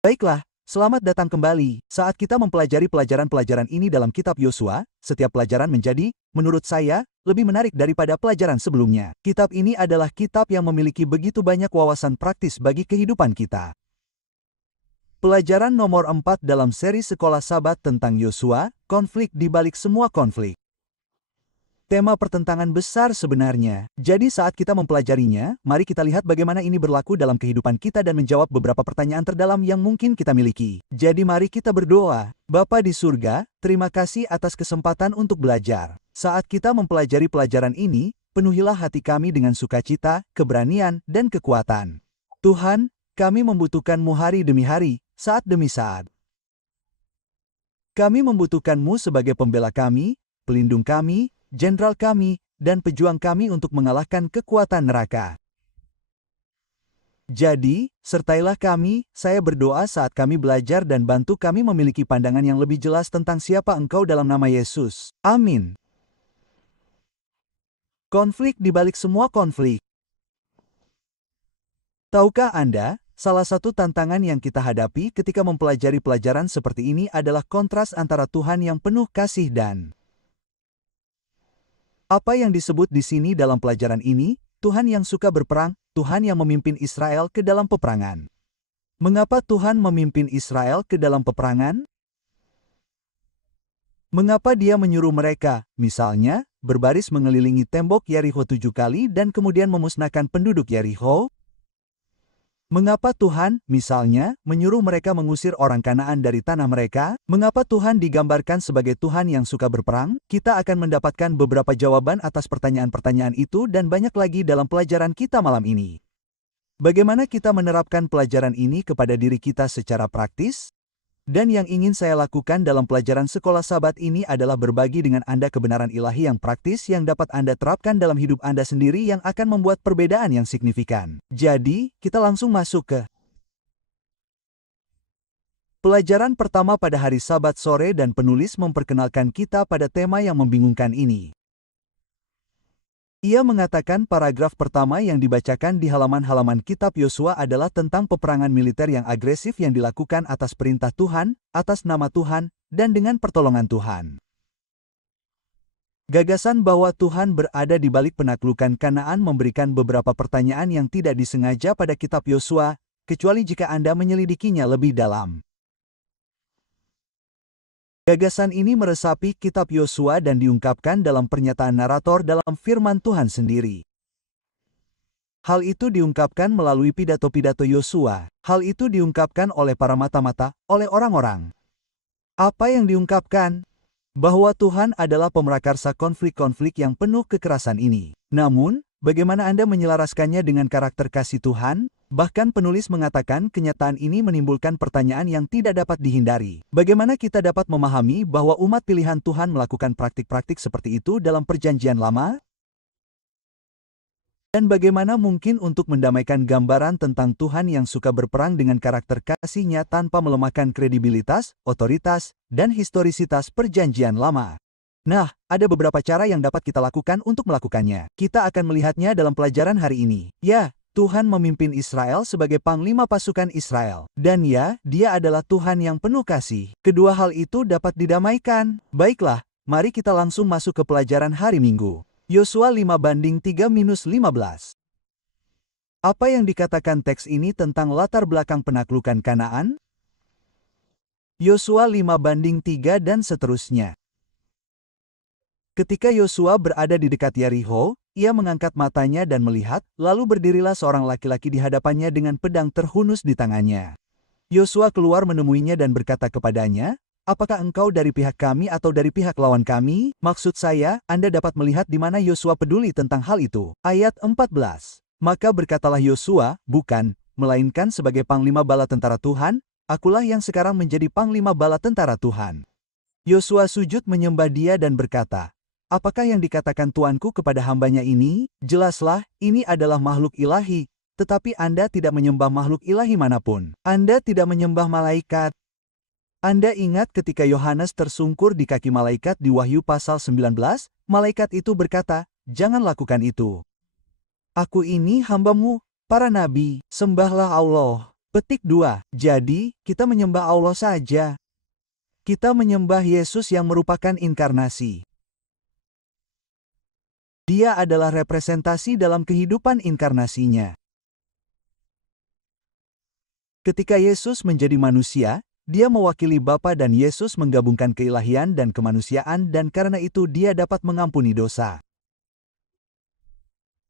Baiklah, selamat datang kembali. Saat kita mempelajari pelajaran-pelajaran ini dalam kitab Yosua, setiap pelajaran menjadi, menurut saya, lebih menarik daripada pelajaran sebelumnya. Kitab ini adalah kitab yang memiliki begitu banyak wawasan praktis bagi kehidupan kita. Pelajaran nomor 4 dalam seri Sekolah Sabat tentang Yosua, konflik di balik semua konflik. Tema pertentangan besar sebenarnya. Jadi saat kita mempelajarinya, mari kita lihat bagaimana ini berlaku dalam kehidupan kita dan menjawab beberapa pertanyaan terdalam yang mungkin kita miliki. Jadi mari kita berdoa. Bapa di surga, terima kasih atas kesempatan untuk belajar. Saat kita mempelajari pelajaran ini, penuhilah hati kami dengan sukacita, keberanian, dan kekuatan. Tuhan, kami membutuhkan-Mu hari demi hari, saat demi saat. Kami membutuhkan-Mu sebagai pembela kami, pelindung kami, jenderal kami, dan pejuang kami untuk mengalahkan kekuatan neraka. Jadi, sertailah kami, saya berdoa saat kami belajar dan bantu kami memiliki pandangan yang lebih jelas tentang siapa Engkau dalam nama Yesus. Amin. Konflik di balik semua konflik. Tahukah Anda, salah satu tantangan yang kita hadapi ketika mempelajari pelajaran seperti ini adalah kontras antara Tuhan yang penuh kasih dan apa yang disebut di sini dalam pelajaran ini, Tuhan yang suka berperang, Tuhan yang memimpin Israel ke dalam peperangan. Mengapa Tuhan memimpin Israel ke dalam peperangan? Mengapa Dia menyuruh mereka, misalnya, berbaris mengelilingi tembok Yerikho 7 kali dan kemudian memusnahkan penduduk Yerikho? Mengapa Tuhan, misalnya, menyuruh mereka mengusir orang Kanaan dari tanah mereka? Mengapa Tuhan digambarkan sebagai Tuhan yang suka berperang? Kita akan mendapatkan beberapa jawaban atas pertanyaan-pertanyaan itu dan banyak lagi dalam pelajaran kita malam ini. Bagaimana kita menerapkan pelajaran ini kepada diri kita secara praktis? Dan yang ingin saya lakukan dalam pelajaran Sekolah Sabat ini adalah berbagi dengan Anda kebenaran ilahi yang praktis yang dapat Anda terapkan dalam hidup Anda sendiri yang akan membuat perbedaan yang signifikan. Jadi, kita langsung masuk ke pelajaran pertama pada hari Sabat sore dan penulis memperkenalkan kita pada tema yang membingungkan ini. Ia mengatakan paragraf pertama yang dibacakan di halaman-halaman kitab Yosua adalah tentang peperangan militer yang agresif yang dilakukan atas perintah Tuhan, atas nama Tuhan, dan dengan pertolongan Tuhan. Gagasan bahwa Tuhan berada di balik penaklukan Kanaan memberikan beberapa pertanyaan yang tidak disengaja pada kitab Yosua, kecuali jika Anda menyelidikinya lebih dalam. Gagasan ini meresapi kitab Yosua dan diungkapkan dalam pernyataan narator dalam firman Tuhan sendiri. Hal itu diungkapkan melalui pidato-pidato Yosua. Hal itu diungkapkan oleh para mata-mata, oleh orang-orang. Apa yang diungkapkan? Bahwa Tuhan adalah pemrakarsa konflik-konflik yang penuh kekerasan ini. Namun, bagaimana Anda menyelaraskannya dengan karakter kasih Tuhan? Bahkan penulis mengatakan kenyataan ini menimbulkan pertanyaan yang tidak dapat dihindari. Bagaimana kita dapat memahami bahwa umat pilihan Tuhan melakukan praktik-praktik seperti itu dalam Perjanjian Lama? Dan bagaimana mungkin untuk mendamaikan gambaran tentang Tuhan yang suka berperang dengan karakter kasih-Nya tanpa melemahkan kredibilitas, otoritas, dan historisitas Perjanjian Lama? Nah, ada beberapa cara yang dapat kita lakukan untuk melakukannya. Kita akan melihatnya dalam pelajaran hari ini. Ya, Tuhan memimpin Israel sebagai panglima pasukan Israel. Dan ya, Dia adalah Tuhan yang penuh kasih. Kedua hal itu dapat didamaikan. Baiklah, mari kita langsung masuk ke pelajaran hari Minggu. Yosua 5:3-15. Apa yang dikatakan teks ini tentang latar belakang penaklukan Kanaan? Yosua 5:3 dan seterusnya. Ketika Yosua berada di dekat Yerikho, ia mengangkat matanya dan melihat, lalu berdirilah seorang laki-laki di hadapannya dengan pedang terhunus di tangannya. Yosua keluar menemuinya dan berkata kepadanya, "Apakah engkau dari pihak kami atau dari pihak lawan kami?" Maksud saya, Anda dapat melihat di mana Yosua peduli tentang hal itu. Ayat 14. Maka berkatalah Yosua, "Bukan, melainkan sebagai panglima bala tentara Tuhan, akulah yang sekarang menjadi panglima bala tentara Tuhan." Yosua sujud menyembah Dia dan berkata, "Apakah yang dikatakan tuanku kepada hambanya ini? Jelaslah, ini adalah makhluk ilahi, tetapi Anda tidak menyembah makhluk ilahi manapun. Anda tidak menyembah malaikat." Anda ingat ketika Yohanes tersungkur di kaki malaikat di Wahyu pasal 19, malaikat itu berkata, "Jangan lakukan itu. Aku ini hamba-Mu, para nabi, sembahlah Allah." Petik 2. Jadi, kita menyembah Allah saja. Kita menyembah Yesus yang merupakan inkarnasi. Dia adalah representasi dalam kehidupan inkarnasinya. Ketika Yesus menjadi manusia, dia mewakili Bapa dan Yesus menggabungkan keilahian dan kemanusiaan dan karena itu dia dapat mengampuni dosa.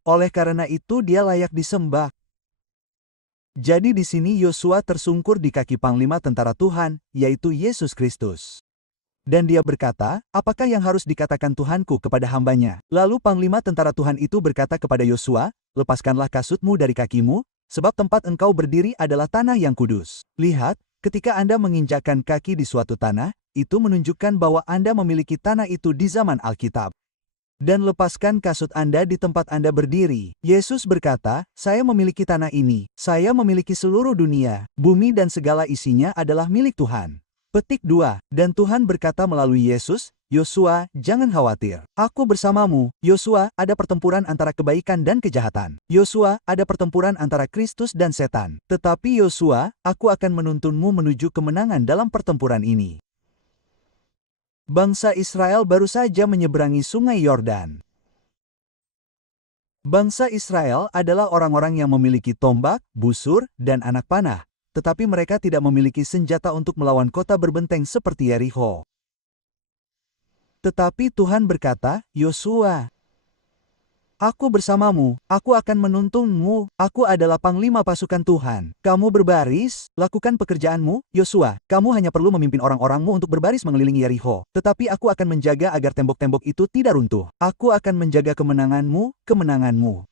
Oleh karena itu dia layak disembah. Jadi di sini Yosua tersungkur di kaki Panglima Tentara Tuhan, yaitu Yesus Kristus. Dan dia berkata, apakah yang harus dikatakan Tuhanku kepada hambanya? Lalu Panglima Tentara Tuhan itu berkata kepada Yosua, lepaskanlah kasutmu dari kakimu, sebab tempat engkau berdiri adalah tanah yang kudus. Lihat, ketika Anda menginjakkan kaki di suatu tanah, itu menunjukkan bahwa Anda memiliki tanah itu di zaman Alkitab. Dan lepaskan kasut Anda di tempat Anda berdiri. Yesus berkata, saya memiliki tanah ini, saya memiliki seluruh dunia, bumi dan segala isinya adalah milik Tuhan. Petik 2. Dan Tuhan berkata melalui Yesus, Yosua, jangan khawatir. Aku bersamamu. Yosua, ada pertempuran antara kebaikan dan kejahatan. Yosua, ada pertempuran antara Kristus dan setan. Tetapi Yosua, aku akan menuntunmu menuju kemenangan dalam pertempuran ini. Bangsa Israel baru saja menyeberangi Sungai Yordan. Bangsa Israel adalah orang-orang yang memiliki tombak, busur, dan anak panah, tetapi mereka tidak memiliki senjata untuk melawan kota berbenteng seperti Yerikho. Tetapi Tuhan berkata, Yosua, aku bersamamu, aku akan menuntunmu, aku adalah panglima pasukan Tuhan. Kamu berbaris, lakukan pekerjaanmu, Yosua, kamu hanya perlu memimpin orang-orangmu untuk berbaris mengelilingi Yerikho. Tetapi aku akan menjaga agar tembok-tembok itu tidak runtuh. Aku akan menjaga kemenanganmu, kemenanganmu.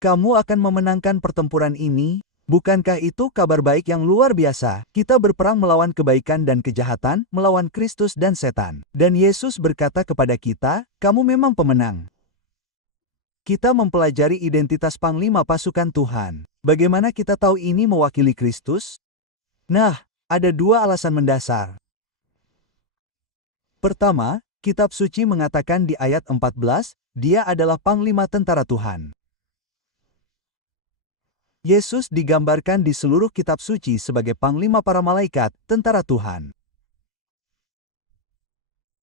Kamu akan memenangkan pertempuran ini. Bukankah itu kabar baik yang luar biasa? Kita berperang melawan kebaikan dan kejahatan, melawan Kristus dan setan. Dan Yesus berkata kepada kita, kamu memang pemenang. Kita mempelajari identitas panglima pasukan Tuhan. Bagaimana kita tahu ini mewakili Kristus? Nah, ada dua alasan mendasar. Pertama, kitab suci mengatakan di ayat 14, dia adalah panglima tentara Tuhan. Yesus digambarkan di seluruh kitab suci sebagai panglima para malaikat, tentara Tuhan.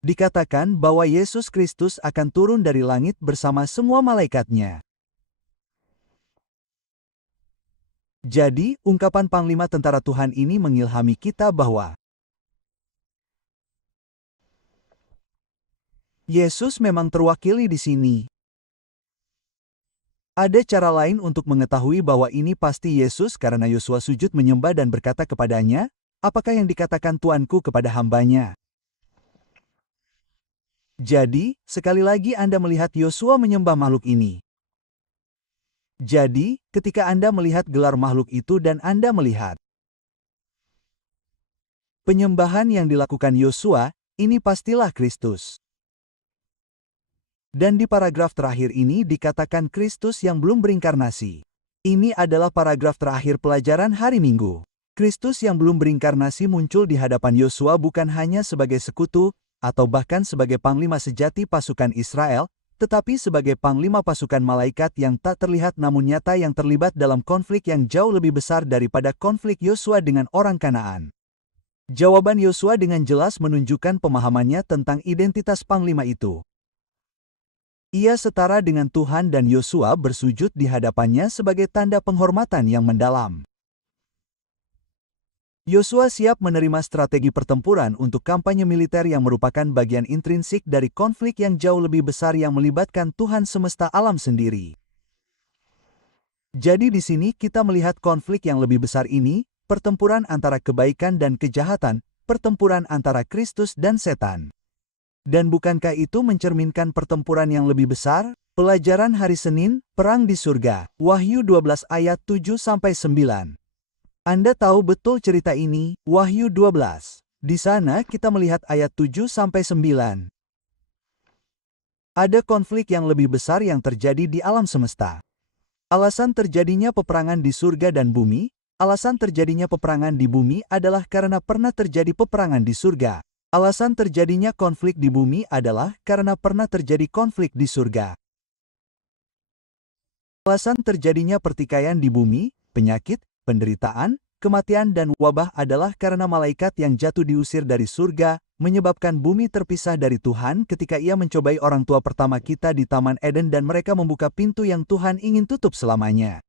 Dikatakan bahwa Yesus Kristus akan turun dari langit bersama semua malaikatnya. Jadi, ungkapan Panglima Tentara Tuhan ini mengilhami kita bahwa Yesus memang terwakili di sini. Ada cara lain untuk mengetahui bahwa ini pasti Yesus karena Yosua sujud menyembah dan berkata kepadanya, apakah yang dikatakan Tuanku kepada hambanya? Jadi, sekali lagi Anda melihat Yosua menyembah makhluk ini. Jadi, ketika Anda melihat gelar makhluk itu dan Anda melihat penyembahan yang dilakukan Yosua, ini pastilah Kristus. Dan di paragraf terakhir ini dikatakan Kristus yang belum berinkarnasi. Ini adalah paragraf terakhir pelajaran hari Minggu. Kristus yang belum berinkarnasi muncul di hadapan Yosua bukan hanya sebagai sekutu, atau bahkan sebagai panglima sejati pasukan Israel, tetapi sebagai panglima pasukan malaikat yang tak terlihat namun nyata yang terlibat dalam konflik yang jauh lebih besar daripada konflik Yosua dengan orang Kanaan. Jawaban Yosua dengan jelas menunjukkan pemahamannya tentang identitas panglima itu. Ia setara dengan Tuhan dan Yosua bersujud di hadapannya sebagai tanda penghormatan yang mendalam. Yosua siap menerima strategi pertempuran untuk kampanye militer yang merupakan bagian intrinsik dari konflik yang jauh lebih besar yang melibatkan Tuhan semesta alam sendiri. Jadi di sini kita melihat konflik yang lebih besar ini, pertempuran antara kebaikan dan kejahatan, pertempuran antara Kristus dan setan. Dan bukankah itu mencerminkan pertempuran yang lebih besar? Pelajaran hari Senin, Perang di Surga, Wahyu 12 ayat 7-9. Anda tahu betul cerita ini, Wahyu 12. Di sana kita melihat ayat 7-9. Ada konflik yang lebih besar yang terjadi di alam semesta. Alasan terjadinya peperangan di surga dan bumi, alasan terjadinya peperangan di bumi adalah karena pernah terjadi peperangan di surga. Alasan terjadinya konflik di bumi adalah karena pernah terjadi konflik di surga. Alasan terjadinya pertikaian di bumi, penyakit, penderitaan, kematian dan wabah adalah karena malaikat yang jatuh diusir dari surga, menyebabkan bumi terpisah dari Tuhan ketika ia mencobai orang tua pertama kita di Taman Eden dan mereka membuka pintu yang Tuhan ingin tutup selamanya.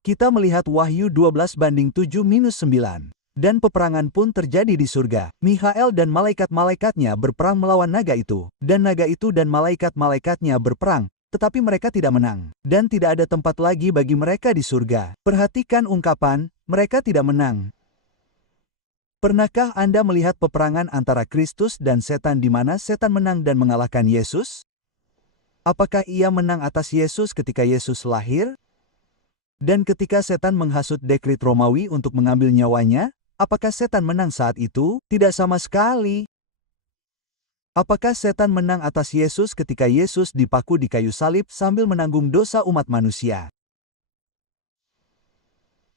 Kita melihat Wahyu 12:7-9. Dan peperangan pun terjadi di surga. Mikhael dan malaikat-malaikatnya berperang melawan naga itu. Dan naga itu dan malaikat-malaikatnya berperang, tetapi mereka tidak menang. Dan tidak ada tempat lagi bagi mereka di surga. Perhatikan ungkapan, mereka tidak menang. Pernahkah Anda melihat peperangan antara Kristus dan setan di mana setan menang dan mengalahkan Yesus? Apakah ia menang atas Yesus ketika Yesus lahir? Dan ketika setan menghasut dekret Romawi untuk mengambil nyawanya, apakah setan menang saat itu? Tidak sama sekali. Apakah setan menang atas Yesus ketika Yesus dipaku di kayu salib sambil menanggung dosa umat manusia?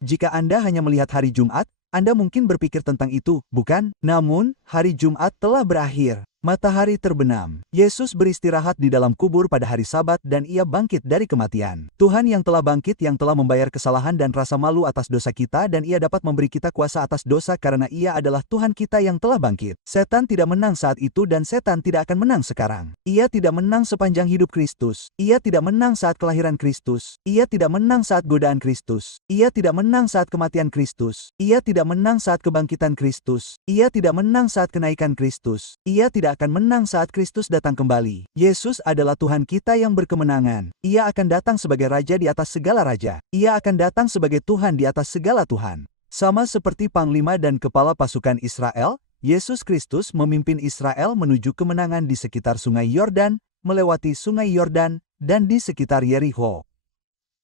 Jika Anda hanya melihat hari Jumat, Anda mungkin berpikir tentang itu, bukan? Namun, hari Jumat telah berakhir. Matahari terbenam. Yesus beristirahat di dalam kubur pada hari Sabat dan ia bangkit dari kematian. Tuhan yang telah bangkit yang telah membayar kesalahan dan rasa malu atas dosa kita dan ia dapat memberi kita kuasa atas dosa karena ia adalah Tuhan kita yang telah bangkit. Setan tidak menang saat itu dan setan tidak akan menang sekarang. Ia tidak menang sepanjang hidup Kristus. Ia tidak menang saat kelahiran Kristus. Ia tidak menang saat godaan Kristus. Ia tidak menang saat kematian Kristus. Ia tidak menang saat kebangkitan Kristus. Ia tidak menang saat kenaikan Kristus. Ia tidak akan menang saat Kristus datang kembali. Yesus adalah Tuhan kita yang berkemenangan. Ia akan datang sebagai Raja di atas segala raja. Ia akan datang sebagai Tuhan di atas segala Tuhan. Sama seperti Panglima dan Kepala Pasukan Israel, Yesus Kristus memimpin Israel menuju kemenangan di sekitar Sungai Yordan, melewati Sungai Yordan, dan di sekitar Yerikho.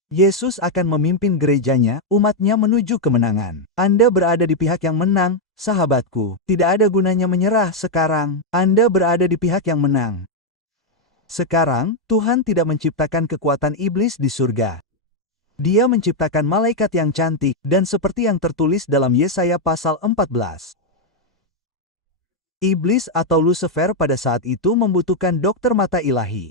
Yesus akan memimpin gerejanya, umatnya menuju kemenangan. Anda berada di pihak yang menang, sahabatku. Tidak ada gunanya menyerah sekarang. Anda berada di pihak yang menang. Sekarang, Tuhan tidak menciptakan kekuatan iblis di surga. Dia menciptakan malaikat yang cantik, dan seperti yang tertulis dalam Yesaya pasal 14. Iblis atau Lucifer pada saat itu membutuhkan dokter mata ilahi.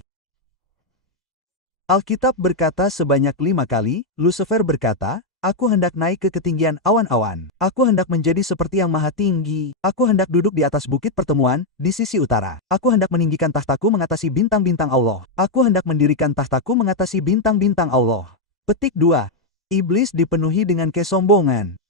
Alkitab berkata sebanyak 5 kali, Lucifer berkata, "Aku hendak naik ke ketinggian awan-awan. Aku hendak menjadi seperti yang maha tinggi. Aku hendak duduk di atas bukit pertemuan, di sisi utara. Aku hendak meninggikan tahtaku mengatasi bintang-bintang Allah. Aku hendak mendirikan tahtaku mengatasi bintang-bintang Allah." Petik 2. Iblis dipenuhi dengan kesombongan.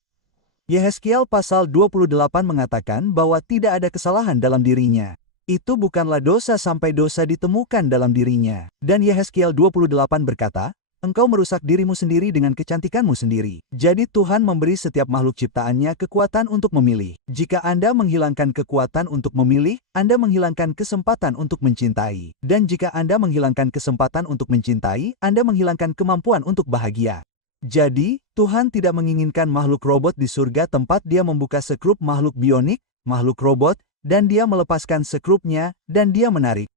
Yehezkiel pasal 28 mengatakan bahwa tidak ada kesalahan dalam dirinya. Itu bukanlah dosa sampai dosa ditemukan dalam dirinya. Dan Yehezkiel 28 berkata, "Engkau merusak dirimu sendiri dengan kecantikanmu sendiri." Jadi Tuhan memberi setiap makhluk ciptaannya kekuatan untuk memilih. Jika Anda menghilangkan kekuatan untuk memilih, Anda menghilangkan kesempatan untuk mencintai. Dan jika Anda menghilangkan kesempatan untuk mencintai, Anda menghilangkan kemampuan untuk bahagia. Jadi, Tuhan tidak menginginkan makhluk robot di surga tempat dia membuka sekrup makhluk bionik, makhluk robot, dan dia melepaskan sekrupnya, dan dia menarik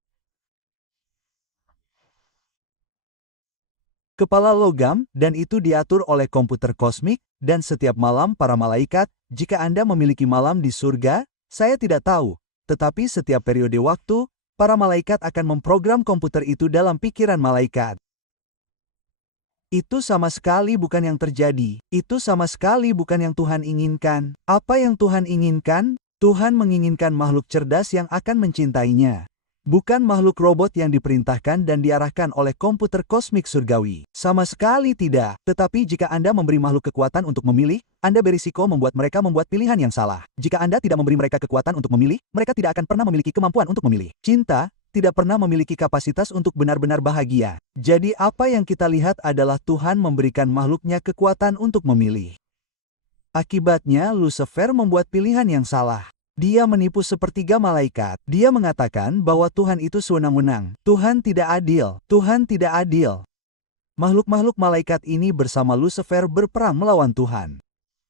kepala logam, dan itu diatur oleh komputer kosmik, dan setiap malam para malaikat, jika Anda memiliki malam di surga, saya tidak tahu, tetapi setiap periode waktu, para malaikat akan memprogram komputer itu dalam pikiran malaikat. Itu sama sekali bukan yang terjadi, itu sama sekali bukan yang Tuhan inginkan. Apa yang Tuhan inginkan? Tuhan menginginkan makhluk cerdas yang akan mencintainya. Bukan makhluk robot yang diperintahkan dan diarahkan oleh komputer kosmik surgawi. Sama sekali tidak. Tetapi jika Anda memberi makhluk kekuatan untuk memilih, Anda berisiko membuat mereka membuat pilihan yang salah. Jika Anda tidak memberi mereka kekuatan untuk memilih, mereka tidak akan pernah memiliki kemampuan untuk memilih. Cinta tidak pernah memiliki kapasitas untuk benar-benar bahagia. Jadi apa yang kita lihat adalah Tuhan memberikan makhluknya kekuatan untuk memilih. Akibatnya, Lucifer membuat pilihan yang salah. Dia menipu sepertiga malaikat. Dia mengatakan bahwa Tuhan itu sewenang-wenang. Tuhan tidak adil. Tuhan tidak adil. Makhluk-makhluk malaikat ini bersama Lucifer berperang melawan Tuhan.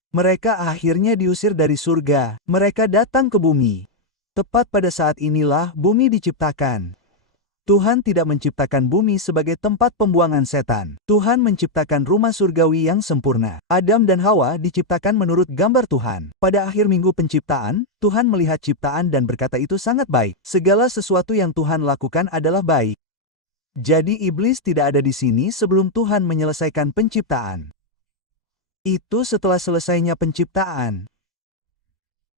Mereka akhirnya diusir dari surga. Mereka datang ke bumi. Tepat pada saat inilah bumi diciptakan. Tuhan tidak menciptakan bumi sebagai tempat pembuangan setan. Tuhan menciptakan rumah surgawi yang sempurna. Adam dan Hawa diciptakan menurut gambar Tuhan. Pada akhir minggu penciptaan, Tuhan melihat ciptaan dan berkata itu sangat baik. Segala sesuatu yang Tuhan lakukan adalah baik. Jadi iblis tidak ada di sini sebelum Tuhan menyelesaikan penciptaan. Itu setelah selesainya penciptaan.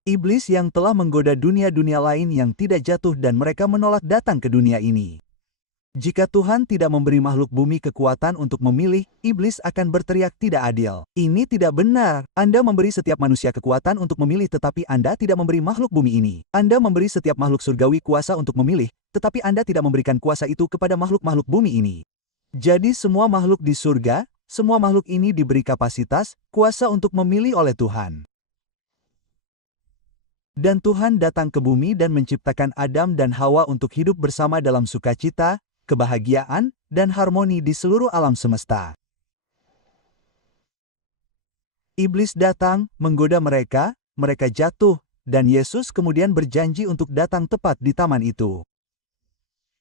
Iblis yang telah menggoda dunia-dunia lain yang tidak jatuh dan mereka menolak datang ke dunia ini. Jika Tuhan tidak memberi makhluk bumi kekuatan untuk memilih, iblis akan berteriak tidak adil. Ini tidak benar. Anda memberi setiap manusia kekuatan untuk memilih tetapi Anda tidak memberi makhluk bumi ini. Anda memberi setiap makhluk surgawi kuasa untuk memilih, tetapi Anda tidak memberikan kuasa itu kepada makhluk-makhluk bumi ini. Jadi semua makhluk di surga, semua makhluk ini diberi kapasitas, kuasa untuk memilih oleh Tuhan. Dan Tuhan datang ke bumi dan menciptakan Adam dan Hawa untuk hidup bersama dalam sukacita, kebahagiaan, dan harmoni di seluruh alam semesta. Iblis datang, menggoda mereka, mereka jatuh, dan Yesus kemudian berjanji untuk datang tepat di taman itu.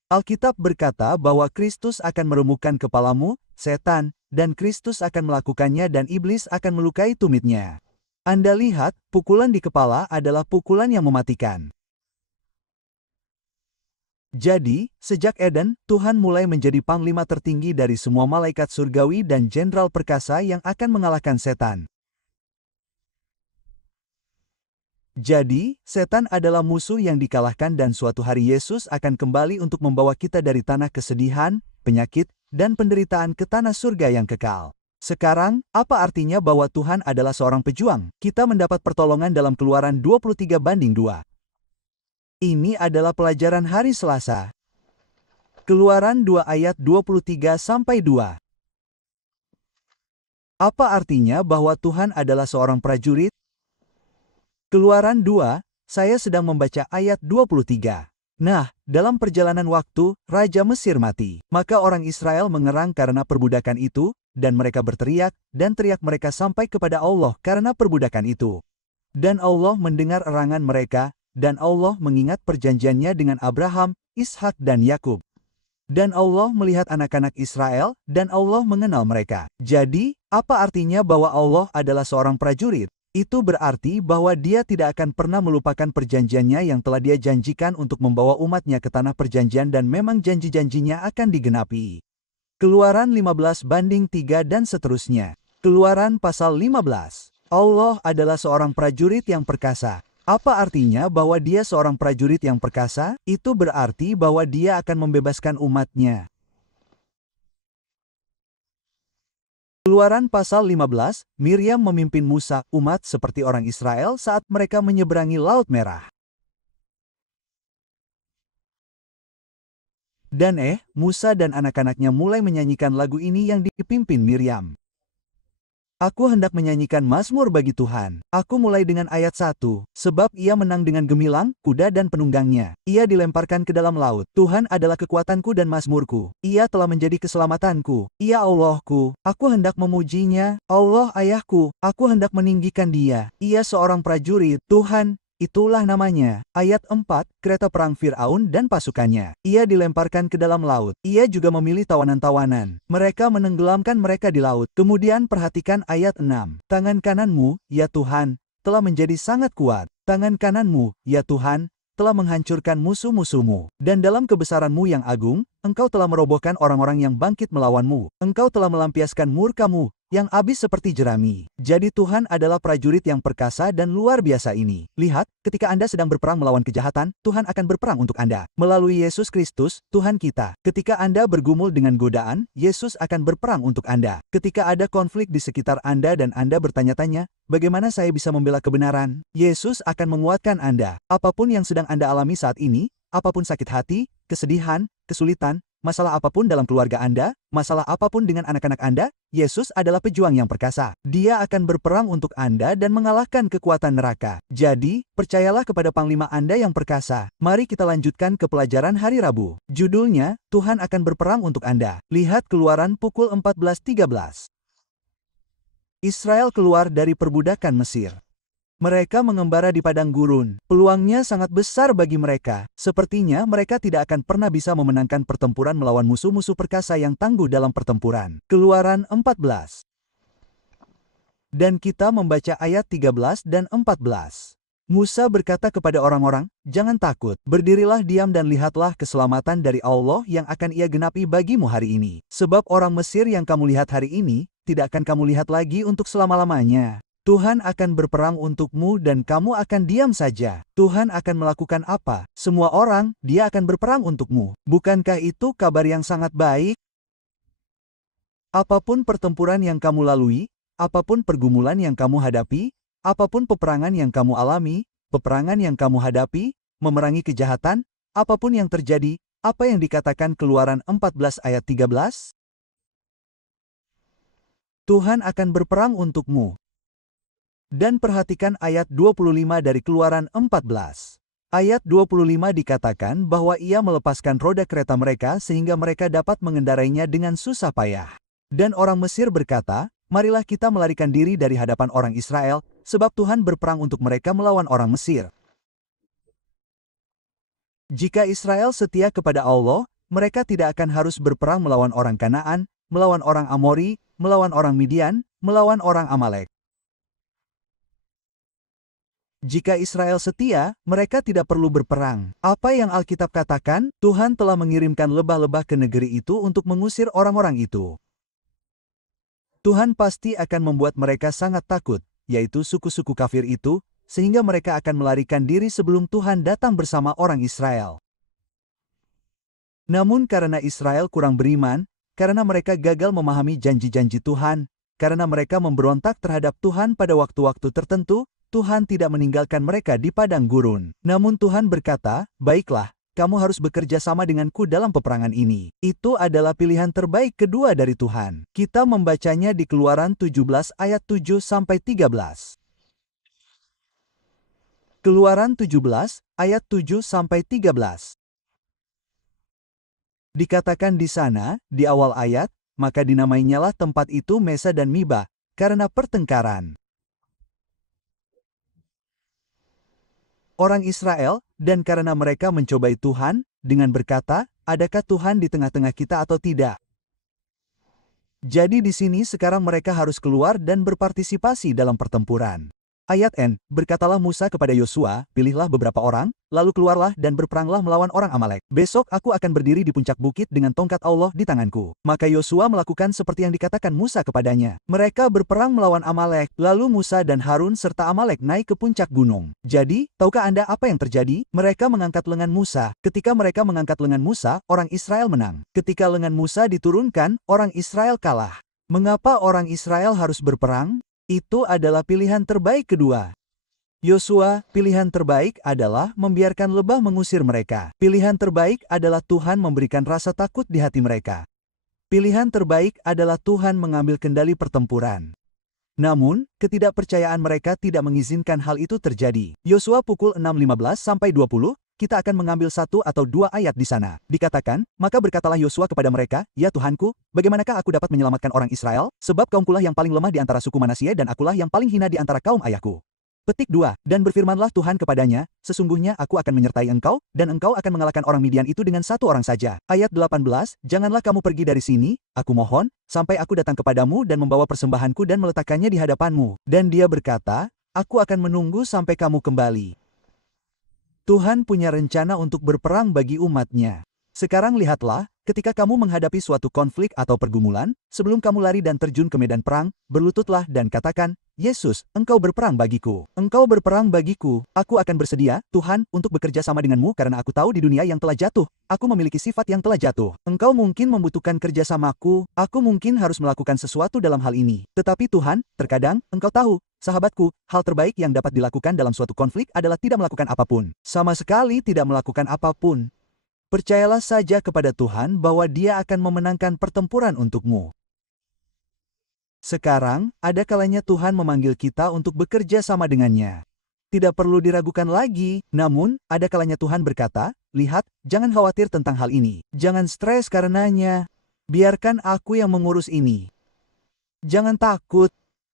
Alkitab berkata bahwa Kristus akan meremukkan kepalamu, setan, dan Kristus akan melakukannya dan iblis akan melukai tumitnya. Anda lihat, pukulan di kepala adalah pukulan yang mematikan. Jadi, sejak Eden, Tuhan mulai menjadi panglima tertinggi dari semua malaikat surgawi dan jenderal perkasa yang akan mengalahkan setan. Jadi, setan adalah musuh yang dikalahkan dan suatu hari Yesus akan kembali untuk membawa kita dari tanah kesedihan, penyakit, dan penderitaan ke tanah surga yang kekal. Sekarang, apa artinya bahwa Tuhan adalah seorang pejuang? Kita mendapat pertolongan dalam Keluaran 23:2. Ini adalah pelajaran hari Selasa. Keluaran 2 ayat 23-2. Apa artinya bahwa Tuhan adalah seorang prajurit? Keluaran 2, saya sedang membaca ayat 23. Nah, dalam perjalanan waktu, Raja Mesir mati. Maka orang Israel mengerang karena perbudakan itu, dan mereka berteriak, dan teriak mereka sampai kepada Allah karena perbudakan itu. Dan Allah mendengar erangan mereka, dan Allah mengingat perjanjiannya dengan Abraham, Ishak dan Yakub. Dan Allah melihat anak-anak Israel, dan Allah mengenal mereka. Jadi, apa artinya bahwa Allah adalah seorang prajurit? Itu berarti bahwa Dia tidak akan pernah melupakan perjanjiannya yang telah Dia janjikan untuk membawa umatnya ke tanah perjanjian dan memang janji-janjinya akan digenapi. Keluaran 15:3 dan seterusnya. Keluaran pasal 15. Allah adalah seorang prajurit yang perkasa. Apa artinya bahwa Dia seorang prajurit yang perkasa? Itu berarti bahwa Dia akan membebaskan umatnya. Keluaran pasal 15, Miriam memimpin Musa, umat seperti orang Israel saat mereka menyeberangi Laut Merah. Dan Musa dan anak-anaknya mulai menyanyikan lagu ini yang dipimpin Miriam. Aku hendak menyanyikan mazmur bagi Tuhan. Aku mulai dengan ayat 1. Sebab ia menang dengan gemilang, kuda dan penunggangnya. Ia dilemparkan ke dalam laut. Tuhan adalah kekuatanku dan mazmurku. Ia telah menjadi keselamatanku. Ia Allahku. Aku hendak memujinya. Allah ayahku. Aku hendak meninggikan Dia. Ia seorang prajurit. Tuhan, itulah namanya. Ayat 4, kereta perang Fir'aun dan pasukannya. Ia dilemparkan ke dalam laut. Ia juga memilih tawanan-tawanan. Mereka menenggelamkan mereka di laut. Kemudian perhatikan ayat 6. Tangan kananmu, ya Tuhan, telah menjadi sangat kuat. Tangan kananmu, ya Tuhan, telah menghancurkan musuh-musuhmu. Dan dalam kebesaranmu yang agung, Engkau telah merobohkan orang-orang yang bangkit melawanmu. Engkau telah melampiaskan murkamu, yang abis seperti jerami. Jadi Tuhan adalah prajurit yang perkasa dan luar biasa ini. Lihat, ketika Anda sedang berperang melawan kejahatan, Tuhan akan berperang untuk Anda. Melalui Yesus Kristus, Tuhan kita. Ketika Anda bergumul dengan godaan, Yesus akan berperang untuk Anda. Ketika ada konflik di sekitar Anda dan Anda bertanya-tanya, bagaimana saya bisa membela kebenaran? Yesus akan menguatkan Anda. Apapun yang sedang Anda alami saat ini, apapun sakit hati, kesedihan, kesulitan, masalah apapun dalam keluarga Anda, masalah apapun dengan anak-anak Anda, Yesus adalah pejuang yang perkasa. Dia akan berperang untuk Anda dan mengalahkan kekuatan neraka. Jadi, percayalah kepada Panglima Anda yang perkasa. Mari kita lanjutkan ke pelajaran hari Rabu. Judulnya, Tuhan akan berperang untuk Anda. Lihat Keluaran pukul 14.13. Israel keluar dari perbudakan Mesir. Mereka mengembara di padang gurun. Peluangnya sangat besar bagi mereka. Sepertinya mereka tidak akan pernah bisa memenangkan pertempuran melawan musuh-musuh perkasa yang tangguh dalam pertempuran. Keluaran 14. Dan kita membaca ayat 13 dan 14. Musa berkata kepada orang-orang, jangan takut, berdirilah diam dan lihatlah keselamatan dari Allah yang akan Ia genapi bagimu hari ini. Sebab orang Mesir yang kamu lihat hari ini, tidak akan kamu lihat lagi untuk selama-lamanya. Tuhan akan berperang untukmu dan kamu akan diam saja. Tuhan akan melakukan apa? Semua orang, Dia akan berperang untukmu. Bukankah itu kabar yang sangat baik? Apapun pertempuran yang kamu lalui, apapun pergumulan yang kamu hadapi, apapun peperangan yang kamu alami, peperangan yang kamu hadapi, memerangi kejahatan, apapun yang terjadi, apa yang dikatakan Keluaran 14 ayat 13? Tuhan akan berperang untukmu. Dan perhatikan ayat 25 dari Keluaran 14. Ayat 25 dikatakan bahwa Ia melepaskan roda kereta mereka sehingga mereka dapat mengendarainya dengan susah payah. Dan orang Mesir berkata, marilah kita melarikan diri dari hadapan orang Israel, sebab Tuhan berperang untuk mereka melawan orang Mesir. Jika Israel setia kepada Allah, mereka tidak akan harus berperang melawan orang Kanaan, melawan orang Amori, melawan orang Midian, melawan orang Amalek. Jika Israel setia, mereka tidak perlu berperang. Apa yang Alkitab katakan? Tuhan telah mengirimkan lebah-lebah ke negeri itu untuk mengusir orang-orang itu. Tuhan pasti akan membuat mereka sangat takut, yaitu suku-suku kafir itu, sehingga mereka akan melarikan diri sebelum Tuhan datang bersama orang Israel. Namun karena Israel kurang beriman, karena mereka gagal memahami janji-janji Tuhan, karena mereka memberontak terhadap Tuhan pada waktu-waktu tertentu, Tuhan tidak meninggalkan mereka di padang gurun. Namun Tuhan berkata, baiklah, kamu harus bekerja sama denganku dalam peperangan ini. Itu adalah pilihan terbaik kedua dari Tuhan. Kita membacanya di Keluaran 17 ayat 7-13. Keluaran 17 ayat 7-13. Dikatakan di sana, di awal ayat, maka dinamainyalah tempat itu Mesa dan Miba, karena pertengkaran orang Israel, dan karena mereka mencobai Tuhan, dengan berkata, adakah Tuhan di tengah-tengah kita atau tidak? Jadi di sini sekarang mereka harus keluar dan berpartisipasi dalam pertempuran. Ayat N, berkatalah Musa kepada Yosua, pilihlah beberapa orang, lalu keluarlah dan berperanglah melawan orang Amalek. Besok aku akan berdiri di puncak bukit dengan tongkat Allah di tanganku. Maka Yosua melakukan seperti yang dikatakan Musa kepadanya. Mereka berperang melawan Amalek, lalu Musa dan Harun serta Amalek naik ke puncak gunung. Jadi, tahukah Anda apa yang terjadi? Mereka mengangkat lengan Musa. Ketika mereka mengangkat lengan Musa, orang Israel menang. Ketika lengan Musa diturunkan, orang Israel kalah. Mengapa orang Israel harus berperang? Itu adalah pilihan terbaik kedua. Yosua, pilihan terbaik adalah membiarkan lebah mengusir mereka. Pilihan terbaik adalah Tuhan memberikan rasa takut di hati mereka. Pilihan terbaik adalah Tuhan mengambil kendali pertempuran. Namun, ketidakpercayaan mereka tidak mengizinkan hal itu terjadi. Yosua pukul 6:15-20, kita akan mengambil 1 atau 2 ayat di sana. Dikatakan, maka berkatalah Yosua kepada mereka, ya Tuhanku, bagaimanakah aku dapat menyelamatkan orang Israel? Sebab kaumkulah yang paling lemah di antara suku Manasye dan akulah yang paling hina di antara kaum ayahku. Petik 2, dan berfirmanlah Tuhan kepadanya, sesungguhnya aku akan menyertai engkau, dan engkau akan mengalahkan orang Midian itu dengan 1 orang saja. Ayat 18, janganlah kamu pergi dari sini, aku mohon, sampai aku datang kepadamu dan membawa persembahanku dan meletakkannya di hadapanmu. Dan dia berkata, aku akan menunggu sampai kamu kembali. Tuhan punya rencana untuk berperang bagi umat-Nya. Sekarang lihatlah, ketika kamu menghadapi suatu konflik atau pergumulan, sebelum kamu lari dan terjun ke medan perang, berlututlah dan katakan, Yesus, Engkau berperang bagiku. Engkau berperang bagiku. Aku akan bersedia, Tuhan, untuk bekerja sama denganmu karena aku tahu di dunia yang telah jatuh, aku memiliki sifat yang telah jatuh. Engkau mungkin membutuhkan kerjasamaku, aku mungkin harus melakukan sesuatu dalam hal ini. Tetapi Tuhan, terkadang, Engkau tahu, sahabatku, hal terbaik yang dapat dilakukan dalam suatu konflik adalah tidak melakukan apapun. Sama sekali tidak melakukan apapun. Percayalah saja kepada Tuhan bahwa Dia akan memenangkan pertempuran untukmu. Sekarang, ada kalanya Tuhan memanggil kita untuk bekerja sama dengannya. Tidak perlu diragukan lagi, namun, ada kalanya Tuhan berkata, lihat, jangan khawatir tentang hal ini. Jangan stres karenanya. Biarkan aku yang mengurus ini. Jangan takut.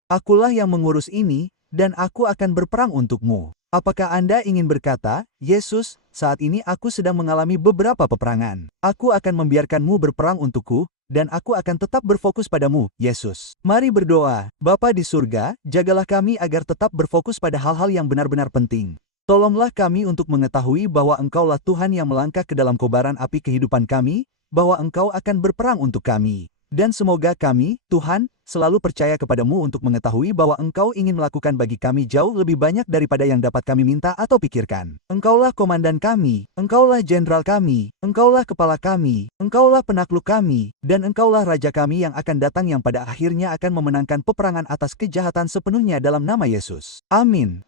Akulah yang mengurus ini, dan aku akan berperang untukmu. Apakah Anda ingin berkata, Yesus, saat ini aku sedang mengalami beberapa peperangan. Aku akan membiarkanmu berperang untukku, dan aku akan tetap berfokus padamu, Yesus. Mari berdoa, Bapa di surga, jagalah kami agar tetap berfokus pada hal-hal yang benar-benar penting. Tolonglah kami untuk mengetahui bahwa Engkaulah Tuhan yang melangkah ke dalam kobaran api kehidupan kami, bahwa Engkau akan berperang untuk kami. Dan semoga kami, Tuhan, selalu percaya kepadamu untuk mengetahui bahwa Engkau ingin melakukan bagi kami jauh lebih banyak daripada yang dapat kami minta atau pikirkan. Engkaulah komandan kami, Engkaulah jenderal kami, Engkaulah kepala kami, Engkaulah penakluk kami, dan Engkaulah Raja kami yang akan datang yang pada akhirnya akan memenangkan peperangan atas kejahatan sepenuhnya dalam nama Yesus. Amin.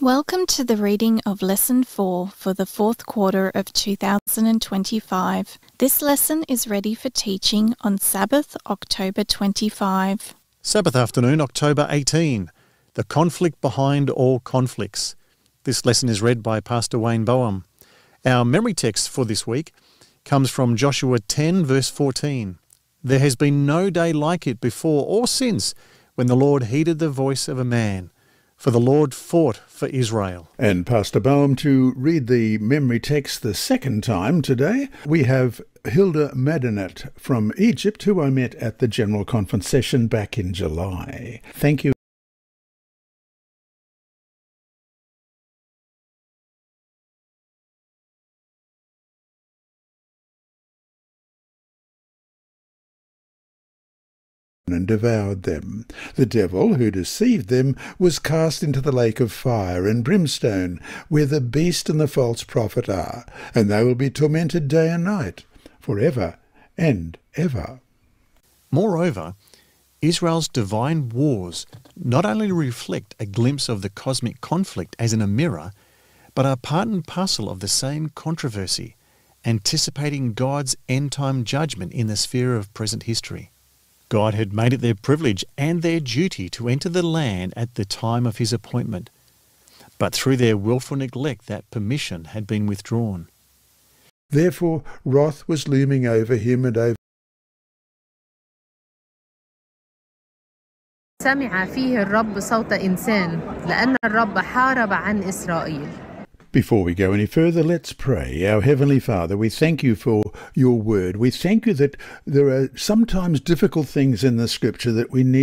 Welcome to the reading of Lesson 4 for the fourth quarter of 2025. This lesson is ready for teaching on Sabbath, October 25. Sabbath afternoon, October 18. The conflict behind all conflicts. This lesson is read by Pastor Wayne Boehm. Our memory text for this week comes from Joshua 10 verse 14. There has been no day like it before or since when the Lord heeded the voice of a man. For the Lord fought for Israel. And Pastor Boehm to read the memory text the second time today. We have Hilda Madinet from Egypt, who I met at the General Conference session back in July. Thank you. And devoured them. The devil who deceived them was cast into the lake of fire and brimstone, where the beast and the false prophet are, and they will be tormented day and night, forever and ever. Moreover, Israel's divine wars not only reflect a glimpse of the cosmic conflict as in a mirror, but are part and parcel of the same controversy, anticipating God's end-time judgment in the sphere of present history. God had made it their privilege and their duty to enter the land at the time of his appointment, but through their willful neglect that permission had been withdrawn. Therefore wrath was looming over him and over سمع فيه الرب صوت إنسان لأن الرب حارب عن إسرائيل. Before we go any further, let's pray. Our Heavenly Father, we thank you for your word. We thank you that there are sometimes difficult things in the Scripture that we need